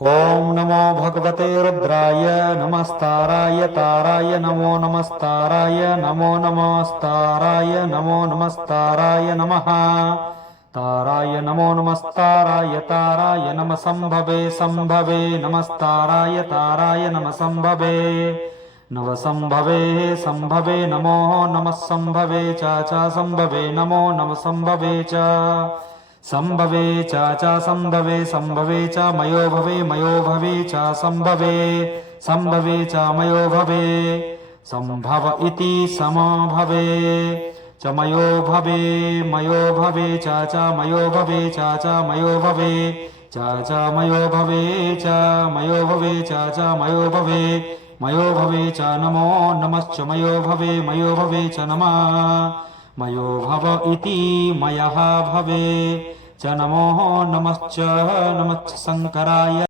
ओम नमो भगवते रुद्राय नमस्ताराय ताराय नमो नमस्ताराय नमो नमस्ताराय नमो नमस्ताराय नमः ताराय नमो नमस्ताराय ताराय नम संभवे संभवे नमस्ताराय ताराय नम संभवे नव संभवे संभवे नमो नमः संभवे च संभवे नमो नम संभवे च संभवे च संभवे संभवे च मयो भवे च संभवे संभवे च मयो भवे संभव इति समो भवे च मयो भवे च मयो भवे च मयो भवे च मयो भवे च मयो भवे च मयो भवे मयो भवे च नमो नमश्च मयो भवे च नमः मयो भव इति मयः भवे च नमो नमश्च शङ्कराय।